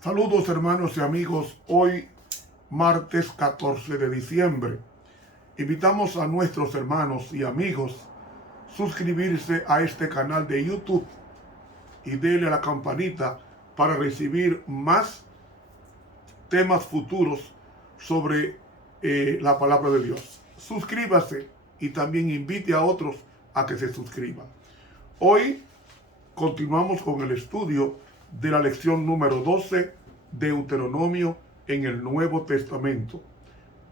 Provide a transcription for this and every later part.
Saludos hermanos y amigos, hoy martes 14 de diciembre. Invitamos a nuestros hermanos y amigos a suscribirse a este canal de YouTube y denle a la campanita para recibir más temas futuros sobre la palabra de Dios. Suscríbase y también invite a otros a que se suscriban. Hoy continuamos con el estudio de la lección número 12, Deuteronomio en el Nuevo Testamento.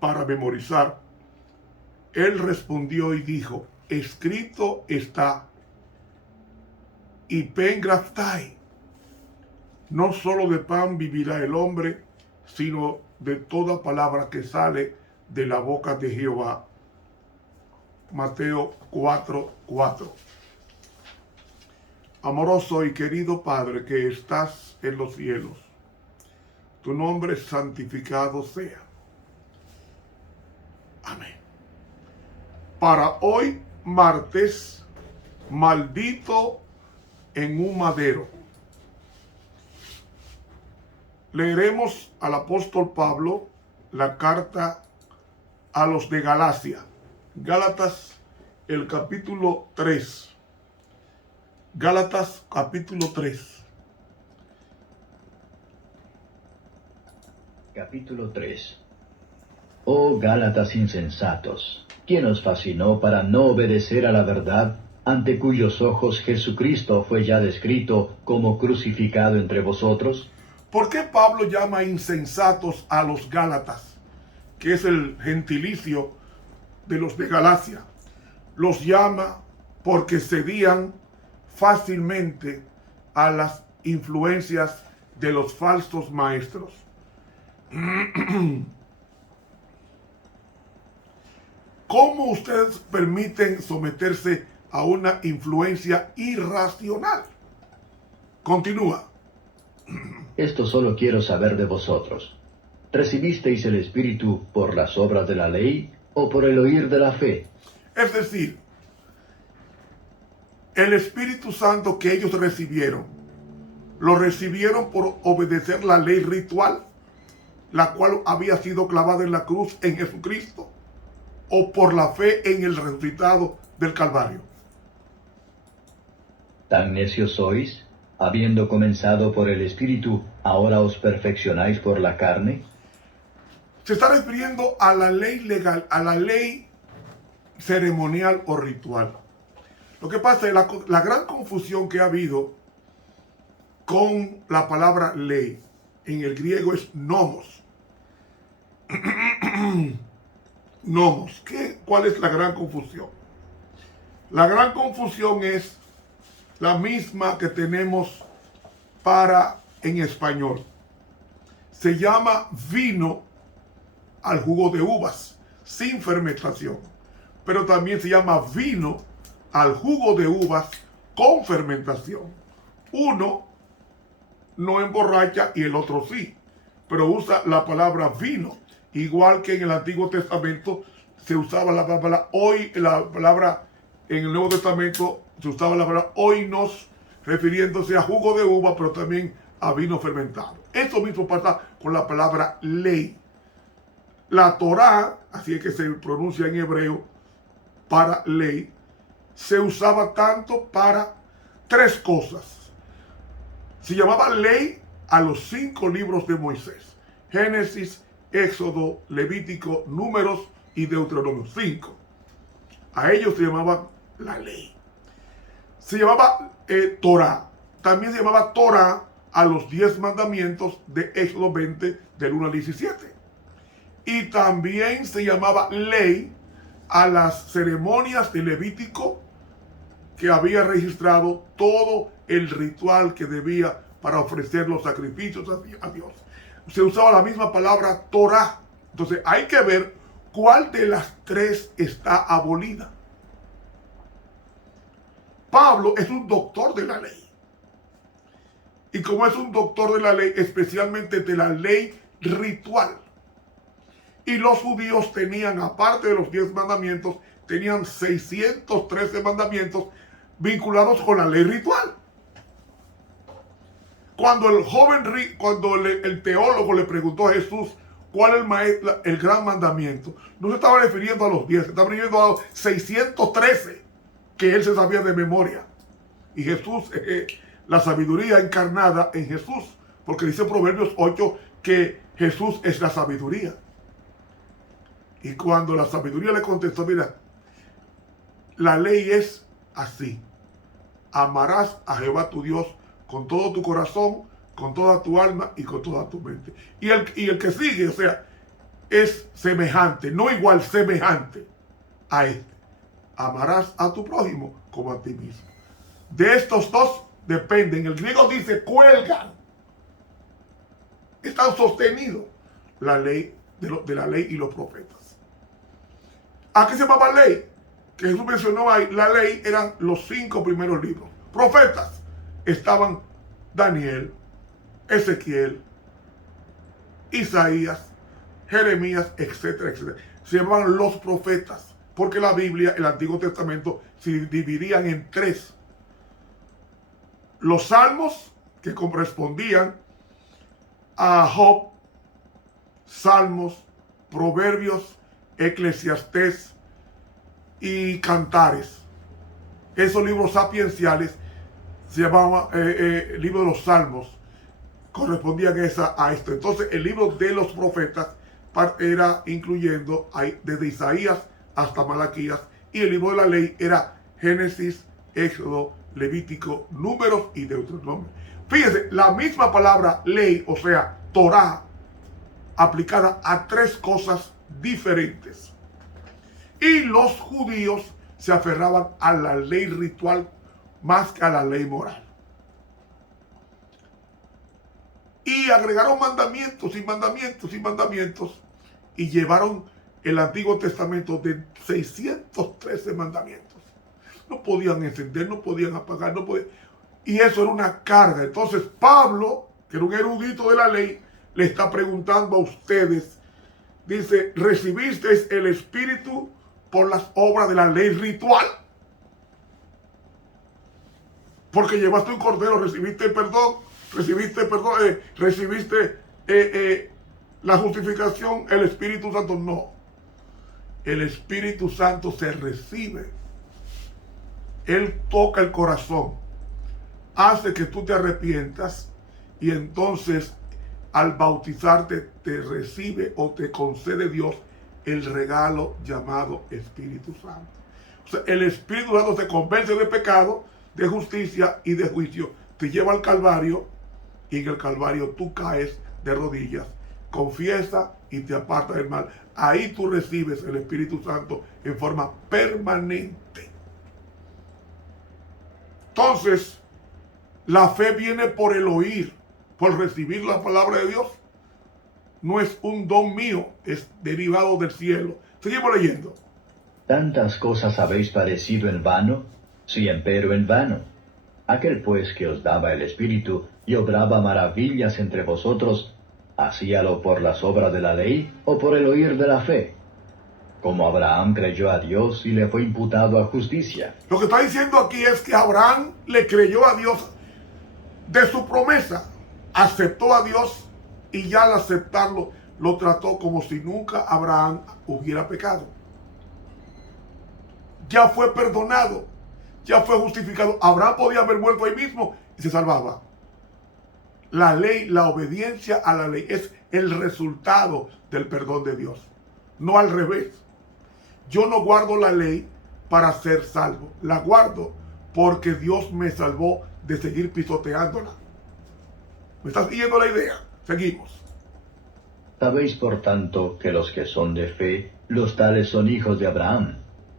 Para memorizar, él respondió y dijo: escrito está, y pengraftai, no solo de pan vivirá el hombre, sino de toda palabra que sale de la boca de Jehová. Mateo 4:4. Amoroso y querido Padre que estás en los cielos, tu nombre santificado sea. Amén. Para hoy, martes, maldito en un madero. Leeremos al apóstol Pablo la carta a los de Galacia. Gálatas, el capítulo 3. Gálatas, capítulo 3. Capítulo 3. Oh Gálatas insensatos, ¿quién os fascinó para no obedecer a la verdad, ante cuyos ojos Jesucristo fue ya descrito como crucificado entre vosotros? ¿Por qué Pablo llama insensatos a los Gálatas, que es el gentilicio de los de Galacia? Los llama porque cedían fácilmente a las influencias de los falsos maestros. ¿Cómo ustedes permiten someterse a una influencia irracional? Continúa. Esto solo quiero saber de vosotros. ¿Recibisteis el Espíritu por las obras de la ley o por el oír de la fe? Es decir, el Espíritu Santo que ellos recibieron, lo recibieron por obedecer la ley ritual, la cual había sido clavada en la cruz en Jesucristo, o por la fe en el resucitado del Calvario. ¿Tan necios sois? Habiendo comenzado por el Espíritu, ¿ahora os perfeccionáis por la carne? Se está refiriendo a la ley legal, a la ley ceremonial o ritual. Lo que pasa es la gran confusión que ha habido con la palabra ley. En el griego es nomos. Nomos. ¿Cuál es la gran confusión? La gran confusión es la misma que tenemos en español. Se llama vino al jugo de uvas sin fermentación, pero también se llama vino al jugo de uvas con fermentación. Uno no emborracha y el otro sí, pero usa la palabra vino, igual que en el Antiguo Testamento se usaba la palabra en el Nuevo Testamento se usaba la palabra oinos, refiriéndose a jugo de uva, pero también a vino fermentado. Esto mismo pasa con la palabra ley. La Torá, así es que se pronuncia en hebreo para ley, se usaba tanto para tres cosas. Se llamaba ley a los 5 libros de Moisés: Génesis, Éxodo, Levítico, Números y Deuteronomio. 5. A ellos se llamaba la ley. Se llamaba Torá. También se llamaba Torá a los 10 mandamientos de Éxodo 20, del 1 al 17. Y también se llamaba ley a las ceremonias de Levítico, que había registrado todo el ritual que debía para ofrecer los sacrificios a Dios. Se usaba la misma palabra Torá. Entonces hay que ver cuál de las tres está abolida. Pablo es un doctor de la ley. Y como es un doctor de la ley, especialmente de la ley ritual. Y los judíos tenían, aparte de los 10 mandamientos, tenían 613 mandamientos vinculados con la ley ritual. Cuando el teólogo le preguntó a Jesús cuál es el gran mandamiento, no se estaba refiriendo a los 10, se estaba refiriendo a los 613 que él se sabía de memoria. Y Jesús, la sabiduría encarnada en Jesús, porque dice Proverbios 8 que Jesús es la sabiduría. Y cuando la sabiduría le contestó, mira, la ley es así: amarás a Jehová tu Dios con todo tu corazón, con toda tu alma y con toda tu mente. Y el que sigue, o sea, es semejante, no igual, semejante a este: amarás a tu prójimo como a ti mismo. De estos dos dependen. El griego dice cuelgan. Están sostenidos la ley de la ley y los profetas. ¿A qué se llamaba ley? Que Jesús mencionó ahí. La ley eran los 5 primeros libros. Profetas estaban Daniel, Ezequiel, Isaías, Jeremías, etcétera, etcétera. Se llamaban los profetas, porque la Biblia, el Antiguo Testamento, se dividían en 3. Los salmos, que correspondían a Job, Salmos, Proverbios, Eclesiastés y Cantares. Esos libros sapienciales se llamaban libro de los Salmos, correspondían a esto. Entonces el libro de los profetas era incluyendo desde Isaías hasta Malaquías, y el libro de la ley era Génesis, Éxodo, Levítico, Números y Deuteronomio. Fíjense, la misma palabra ley, o sea, Torah, aplicada a 3 cosas diferentes. Y los judíos se aferraban a la ley ritual más que a la ley moral. Y agregaron mandamientos y mandamientos y mandamientos, y llevaron el Antiguo Testamento de 613 mandamientos. No podían encender, no podían apagar, no podían. Y eso era una carga. Entonces Pablo, que era un erudito de la ley, le está preguntando a ustedes, dice: ¿recibisteis el Espíritu por las obras de la ley ritual? Porque llevaste un cordero, recibiste perdón, recibiste la justificación, el Espíritu Santo. No, el Espíritu Santo se recibe. Él toca el corazón, hace que tú te arrepientas, y entonces al bautizarte te recibe o te concede Dios el regalo llamado Espíritu Santo. O sea, el Espíritu Santo te convence de pecado, de justicia y de juicio, te lleva al Calvario, y en el Calvario tú caes de rodillas, confiesa y te aparta del mal. Ahí tú recibes el Espíritu Santo en forma permanente. Entonces, la fe viene por el oír, por recibir la palabra de Dios. No es un don mío, es derivado del cielo. Seguimos leyendo. ¿Tantas cosas habéis padecido en vano? Sí, empero en vano. Aquel pues que os daba el Espíritu y obraba maravillas entre vosotros, ¿hacíalo por las obras de la ley o por el oír de la fe? Como Abraham creyó a Dios y le fue imputado a justicia. Lo que está diciendo aquí es que Abraham le creyó a Dios de su promesa, aceptó a Dios, y ya al aceptarlo lo trató como si nunca Abraham hubiera pecado. Ya fue perdonado, ya fue justificado. Abraham podía haber muerto ahí mismo y se salvaba. La ley, la obediencia a la ley es el resultado del perdón de Dios, no al revés. Yo no guardo la ley para ser salvo, la guardo porque Dios me salvó de seguir pisoteándola. ¿Me estás siguiendo la idea? Seguimos. Sabéis por tanto que los que son de fe, los tales son hijos de Abraham.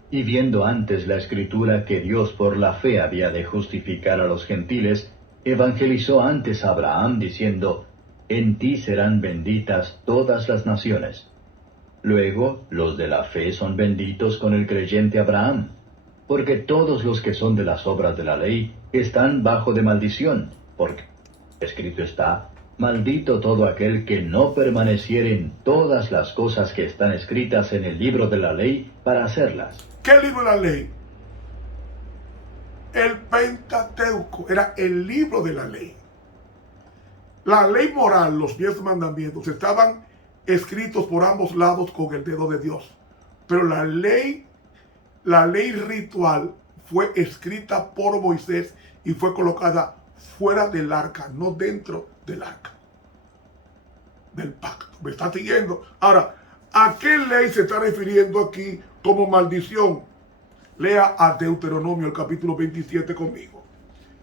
Y viendo antes la Escritura que Dios por la fe había de justificar a los gentiles, evangelizó antes a Abraham diciendo: en ti serán benditas todas las naciones. Luego, los de la fe son benditos con el creyente Abraham, porque todos los que son de las obras de la ley están bajo de maldición, porque escrito está: maldito todo aquel que no permaneciere en todas las cosas que están escritas en el libro de la ley para hacerlas. ¿Qué libro de la ley? El Pentateuco era el libro de la ley. La ley moral, los 10 mandamientos, estaban escritos por ambos lados con el dedo de Dios. Pero la ley ritual fue escrita por Moisés y fue colocada fuera del arca, no dentro del arca del pacto. ¿Me está siguiendo? Ahora, ¿a qué ley se está refiriendo aquí como maldición? Lea a Deuteronomio, el capítulo 27 conmigo.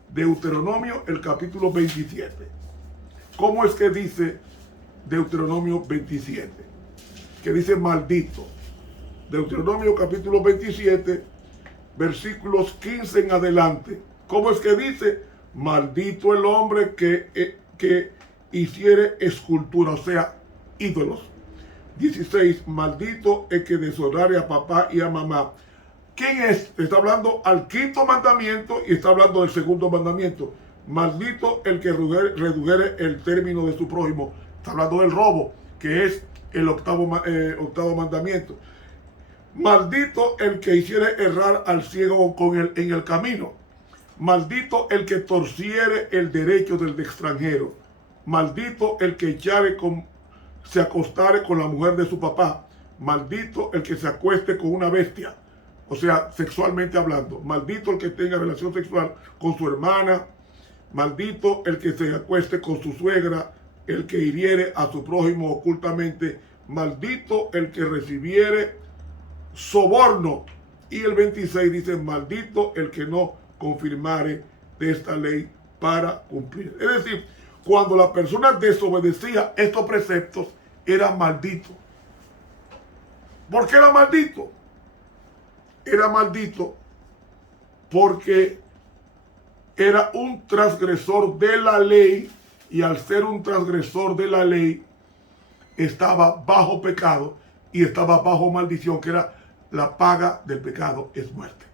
Deuteronomio, el capítulo 27. ¿Cómo es que dice Deuteronomio 27? Que dice maldito. Deuteronomio capítulo 27, versículos 15 en adelante. ¿Cómo es que dice? Maldito el hombre que hiciere escultura, o sea, ídolos. 16, maldito el que deshonrare a papá y a mamá. ¿Quién es? Está hablando al quinto mandamiento y está hablando del segundo mandamiento. Maldito el que redujere el término de su prójimo. Está hablando del robo, que es el octavo mandamiento. Maldito el que hiciere errar al ciego en el camino. Maldito el que torciere el derecho del extranjero. Maldito el que se acostare con la mujer de su papá. Maldito el que se acueste con una bestia. O sea, sexualmente hablando. Maldito el que tenga relación sexual con su hermana. Maldito el que se acueste con su suegra. El que hiriere a su prójimo ocultamente. Maldito el que recibiere soborno. Y el 26 dice, maldito el que no confirmare de esta ley para cumplir. Es decir, cuando la persona desobedecía estos preceptos, era maldito. ¿Por qué era maldito? Era maldito porque era un transgresor de la ley, y al ser un transgresor de la ley, estaba bajo pecado y estaba bajo maldición, que era la paga del pecado es muerte.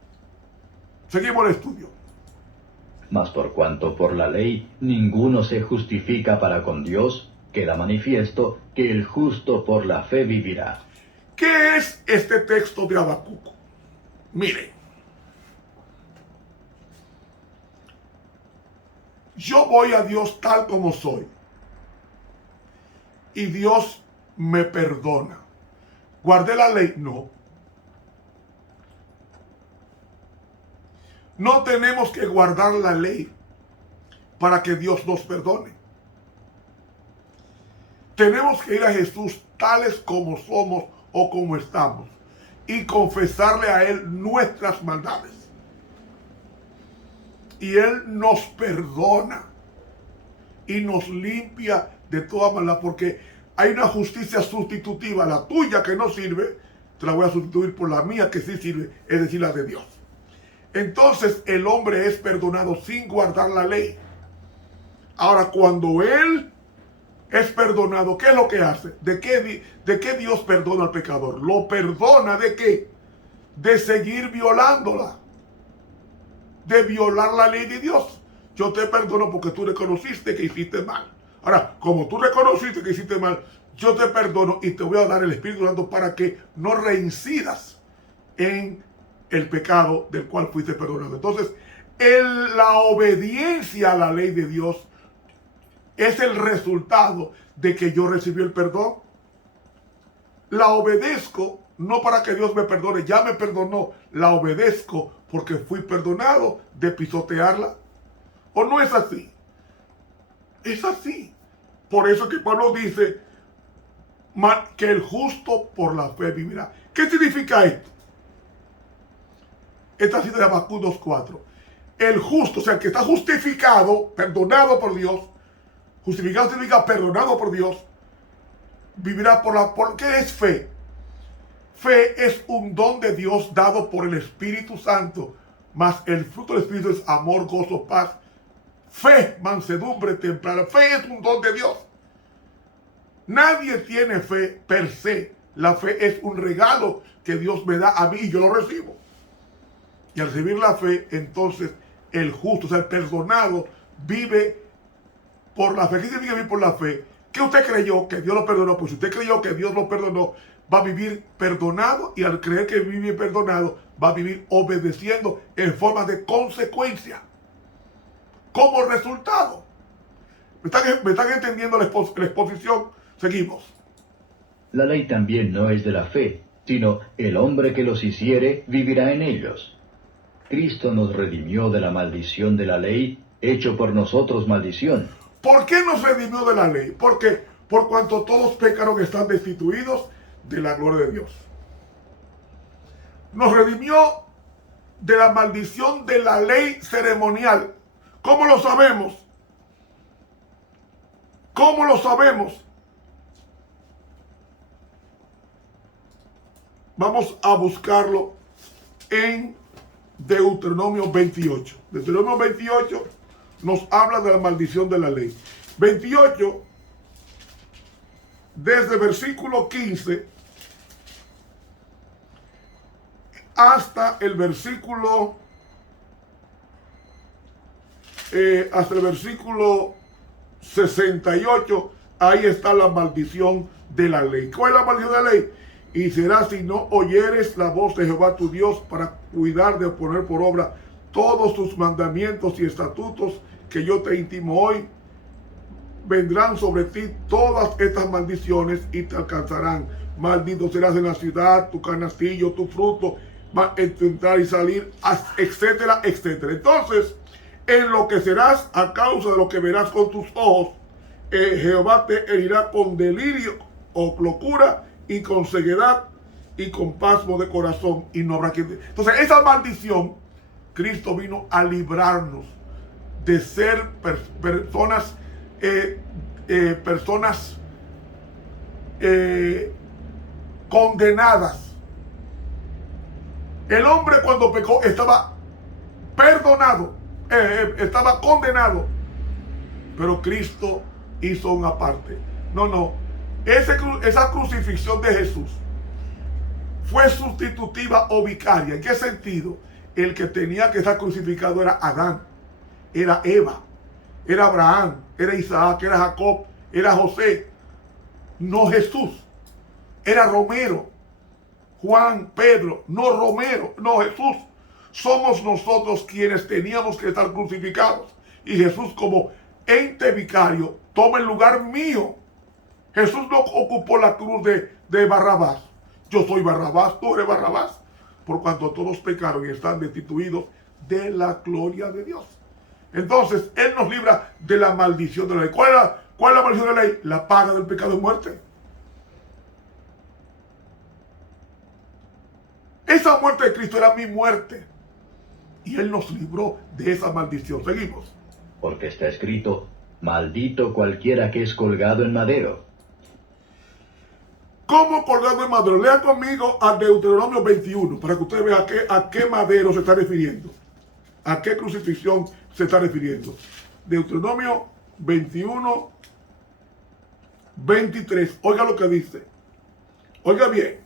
Seguimos el estudio. Mas por cuanto por la ley ninguno se justifica para con Dios, queda manifiesto que el justo por la fe vivirá. ¿Qué es este texto de Habacuc? Miren, yo voy a Dios tal como soy y Dios me perdona. ¿Guardé la ley? No. No tenemos que guardar la ley para que Dios nos perdone. Tenemos que ir a Jesús tales como somos o como estamos y confesarle a Él nuestras maldades. Y Él nos perdona y nos limpia de toda maldad, porque hay una justicia sustitutiva. La tuya que no sirve, te la voy a sustituir por la mía que sí sirve, es decir, la de Dios. Entonces el hombre es perdonado sin guardar la ley. Ahora, cuando él es perdonado, ¿qué es lo que hace? ¿De qué Dios perdona al pecador? ¿Lo perdona de qué? De seguir violándola. De violar la ley de Dios. Yo te perdono porque tú reconociste que hiciste mal. Ahora, como tú reconociste que hiciste mal, yo te perdono y te voy a dar el Espíritu Santo para que no reincidas en el pecado del cual fuiste perdonado. Entonces, la obediencia a la ley de Dios es el resultado de que yo recibí el perdón. La obedezco no para que Dios me perdone, ya me perdonó. La obedezco porque fui perdonado de pisotearla. ¿O no es así? Es así. Por eso que Pablo dice que el justo por la fe vivirá. ¿Qué significa esto? Esta cita de Habacuc 2:4. El justo, o sea, el que está justificado, perdonado por Dios, justificado significa perdonado por Dios, vivirá ¿por qué es fe? Fe es un don de Dios dado por el Espíritu Santo, mas el fruto del Espíritu es amor, gozo, paz, fe, mansedumbre, templanza. Fe es un don de Dios. Nadie tiene fe per se. La fe es un regalo que Dios me da a mí y yo lo recibo. Y al recibir la fe, entonces el justo, o sea, el perdonado, vive por la fe. ¿Qué significa vivir por la fe? ¿Que usted creyó que Dios lo perdonó? Pues si usted creyó que Dios lo perdonó, va a vivir perdonado, y al creer que vive perdonado, va a vivir obedeciendo en forma de consecuencia. Como resultado. ¿Me están entendiendo la exposición? Seguimos. La ley también no es de la fe, sino el hombre que los hiciere vivirá en ellos. Cristo nos redimió de la maldición de la ley, hecho por nosotros maldición. ¿Por qué nos redimió de la ley? Porque por cuanto todos pecaron están destituidos de la gloria de Dios. Nos redimió de la maldición de la ley ceremonial. ¿Cómo lo sabemos? ¿Cómo lo sabemos? Vamos a buscarlo en Deuteronomio 28. Deuteronomio 28 nos habla de la maldición de la ley. 28, desde el versículo 15 hasta el versículo 68, ahí está la maldición de la ley. ¿Cuál es la maldición de la ley? Y será si no oyeres la voz de Jehová tu Dios para cuidar de poner por obra todos tus mandamientos y estatutos que yo te intimo hoy, vendrán sobre ti todas estas maldiciones y te alcanzarán. Maldito serás en la ciudad, tu canastillo, tu fruto, entrar y salir, etcétera, etcétera. Entonces, enloquecerás a causa de lo que verás con tus ojos. Jehová te herirá con delirio o locura y con ceguedad y con pasmo de corazón, y no habrá quien. Entonces, esa maldición, Cristo vino a librarnos de ser personas condenadas. El hombre, cuando pecó, estaba perdonado, estaba condenado, pero Cristo hizo una parte. Esa crucifixión de Jesús fue sustitutiva o vicaria. ¿En qué sentido? El que tenía que estar crucificado era Adán, era Eva, era Abraham, era Isaac, era Jacob, era José, no Jesús. Era Romero, Juan, Pedro, no Romero, no Jesús. Somos nosotros quienes teníamos que estar crucificados, y Jesús, como ente vicario, toma el lugar mío. Jesús no ocupó la cruz de Barrabás. Yo soy Barrabás, tú eres Barrabás. Por cuanto todos pecaron y están destituidos de la gloria de Dios. Entonces, Él nos libra de la maldición de la ley. ¿Cuál es la maldición de la ley? La paga del pecado es muerte. Esa muerte de Cristo era mi muerte. Y Él nos libró de esa maldición. Seguimos. Porque está escrito, maldito cualquiera que es colgado en madero. ¿Cómo colgado en madero? Lea conmigo a Deuteronomio 21 para que usted vea a qué madero se está refiriendo. ¿A qué crucifixión se está refiriendo? Deuteronomio 21, 23. Oiga lo que dice. Oiga bien.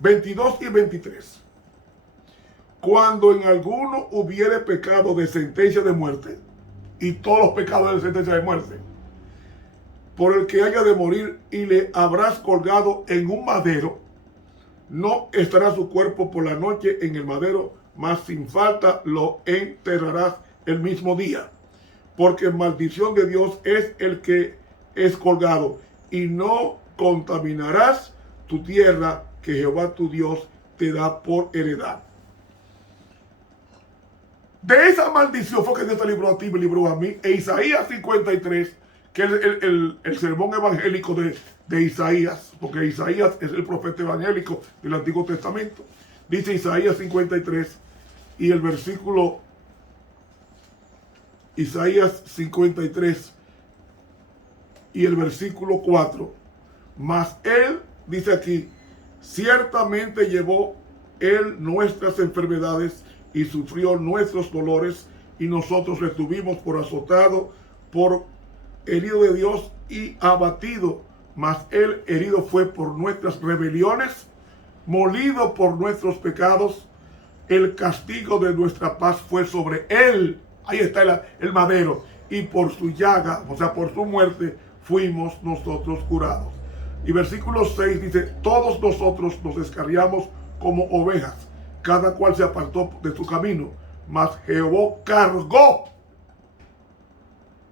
22 y 23. Cuando en alguno hubiere pecado de sentencia de muerte, y todos los pecados de sentencia de muerte, por el que haya de morir, y le habrás colgado en un madero, no estará su cuerpo por la noche en el madero, mas sin falta lo enterrarás el mismo día, porque maldición de Dios es el que es colgado, y no contaminarás tu tierra que Jehová tu Dios te da por heredad. De esa maldición fue que Dios te libró a ti, me libró a mí. E Isaías 53, que es el sermón evangélico de Isaías, porque Isaías es el profeta evangélico del Antiguo Testamento. Dice Isaías 53 y el versículo, Isaías 53 y el versículo 4. Mas Él, dice aquí, ciertamente llevó Él nuestras enfermedades y sufrió nuestros dolores, y nosotros le tuvimos por azotado, por herido de Dios y abatido. Mas Él herido fue por nuestras rebeliones, molido por nuestros pecados. El castigo de nuestra paz fue sobre Él. Ahí está el madero. Y por su llaga, o sea, por su muerte, fuimos nosotros curados. Y versículo 6 dice, todos nosotros nos descarriamos como ovejas, cada cual se apartó de su camino, mas Jehová cargó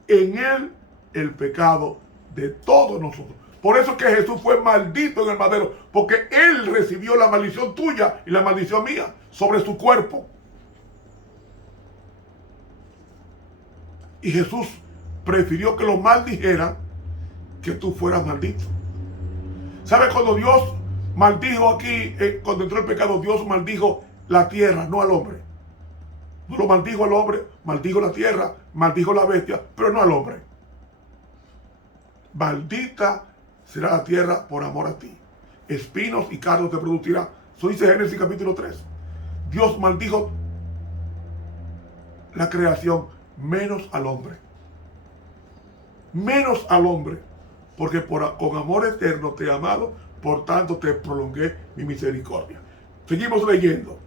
en él el pecado de todos nosotros. Por eso que Jesús fue maldito en el madero, porque él recibió la maldición tuya y la maldición mía sobre su cuerpo. Y Jesús prefirió que lo maldijeran que tú fueras maldito. ¿Sabes? Cuando Dios maldijo aquí, cuando entró el pecado, Dios maldijo la tierra, no al hombre. No lo maldijo al hombre, maldijo la tierra, maldijo la bestia, pero no al hombre. Maldita será la tierra por amor a ti. Espinos y cardos te producirá. Eso dice Génesis capítulo 3. Dios maldijo la creación, menos al hombre. Menos al hombre. Porque con amor eterno te he amado, por tanto te prolongué mi misericordia. Seguimos leyendo.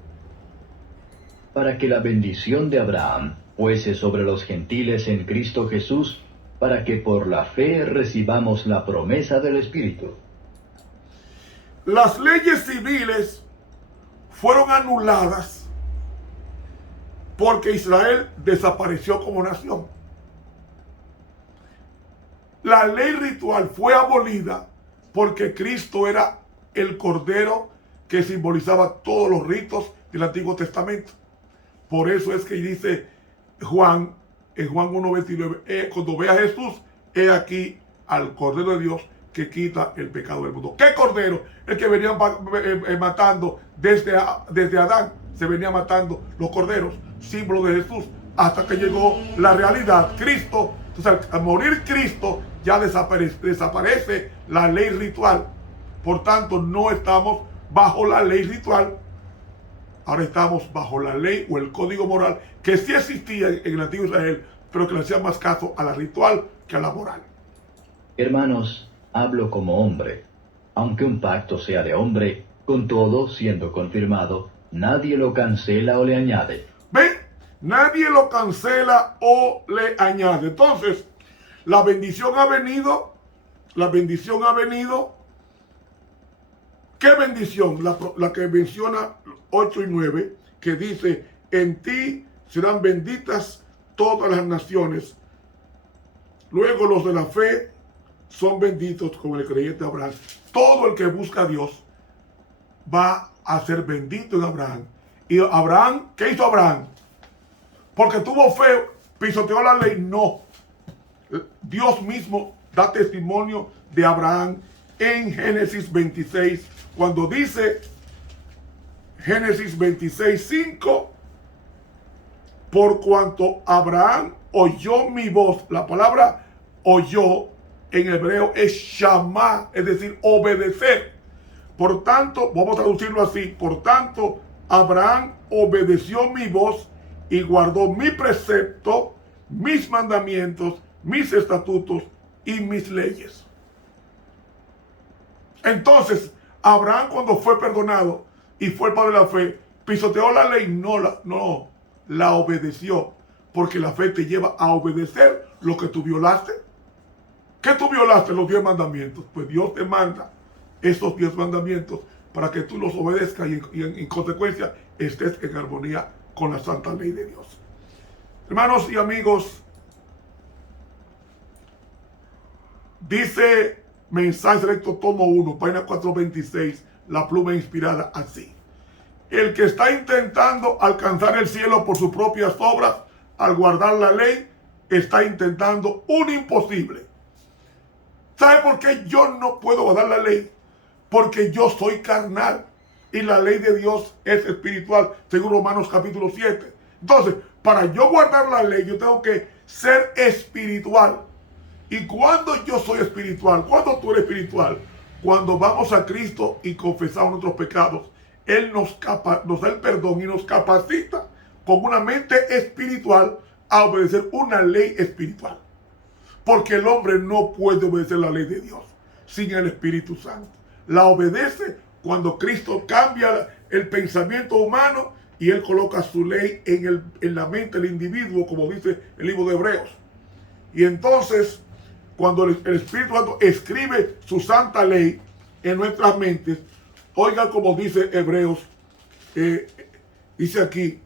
Para que la bendición de Abraham fuese sobre los gentiles en Cristo Jesús, para que por la fe recibamos la promesa del Espíritu. Las leyes civiles fueron anuladas porque Israel desapareció como nación. La ley ritual fue abolida porque Cristo era el Cordero que simbolizaba todos los ritos del Antiguo Testamento. Por eso es que dice Juan, en Juan 1:29, cuando ve a Jesús, he aquí al Cordero de Dios que quita el pecado del mundo. ¿Qué Cordero? El que venían matando desde Adán, se venía matando los corderos, símbolo de Jesús, hasta que llegó la realidad, Cristo. Entonces, al morir Cristo, ya desaparece la ley ritual. Por tanto, no estamos bajo la ley ritual. Ahora estamos bajo la ley o el código moral que sí existía en el antiguo Israel, pero que le hacía más caso a la ritual que a la moral. Hermanos, hablo como hombre. Aunque un pacto sea de hombre, con todo, siendo confirmado, nadie lo cancela o le añade. ¿Ven? Nadie lo cancela o le añade. Entonces, la bendición ha venido. ¿Qué bendición? La que menciona 8 y 9, que dice, en ti serán benditas todas las naciones. Luego los de la fe son benditos como el creyente Abraham. Todo el que busca a Dios va a ser bendito en Abraham. Y Abraham, ¿qué hizo Abraham? Porque tuvo fe, pisoteó la ley. No. Dios mismo da testimonio de Abraham en Génesis 26, cuando dice Génesis 26:5, por cuanto Abraham oyó mi voz. La palabra oyó en hebreo es shamá, es decir, obedecer. Por tanto, vamos a traducirlo así, por tanto, Abraham obedeció mi voz y guardó mi precepto, mis mandamientos, mis estatutos y mis leyes. Entonces, Abraham, cuando fue perdonado y fue el padre de la fe, pisoteó la ley, no la obedeció, porque la fe te lleva a obedecer lo que tú violaste. ¿Qué tú violaste? Los 10 mandamientos. Pues Dios te manda esos 10 mandamientos para que tú los obedezcas y en consecuencia estés en armonía con la santa ley de Dios. Hermanos y amigos, dice Mensaje Selecto, tomo 1, página 426, la pluma inspirada así: el que está intentando alcanzar el cielo por sus propias obras, al guardar la ley, está intentando un imposible. ¿Sabe por qué yo no puedo guardar la ley? Porque yo soy carnal y la ley de Dios es espiritual, según Romanos capítulo 7. Entonces, para yo guardar la ley, yo tengo que ser espiritual. Y cuando yo soy espiritual, cuando tú eres espiritual, cuando vamos a Cristo y confesamos nuestros pecados, Él nos da el perdón y nos capacita con una mente espiritual a obedecer una ley espiritual. Porque el hombre no puede obedecer la ley de Dios sin el Espíritu Santo. La obedece cuando Cristo cambia el pensamiento humano y Él coloca su ley en la mente del individuo, como dice el libro de Hebreos. Y entonces, cuando el Espíritu Santo escribe su santa ley en nuestras mentes, oiga como dice Hebreos, dice aquí,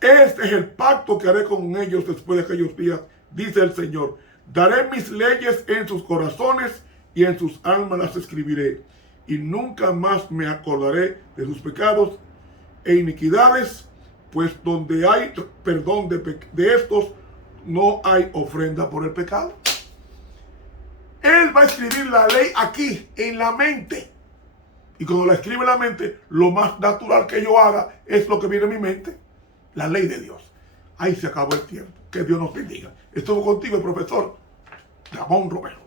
este es el pacto que haré con ellos después de aquellos días, dice el Señor. Daré mis leyes en sus corazones y en sus almas las escribiré. Y nunca más me acordaré de sus pecados e iniquidades, pues donde hay perdón de estos, no hay ofrenda por el pecado. Él va a escribir la ley aquí, en la mente. Y cuando la escribe en la mente, lo más natural que yo haga es lo que viene a mi mente. La ley de Dios. Ahí se acabó el tiempo. Que Dios nos bendiga. Estuvo contigo el profesor Ramón Romero.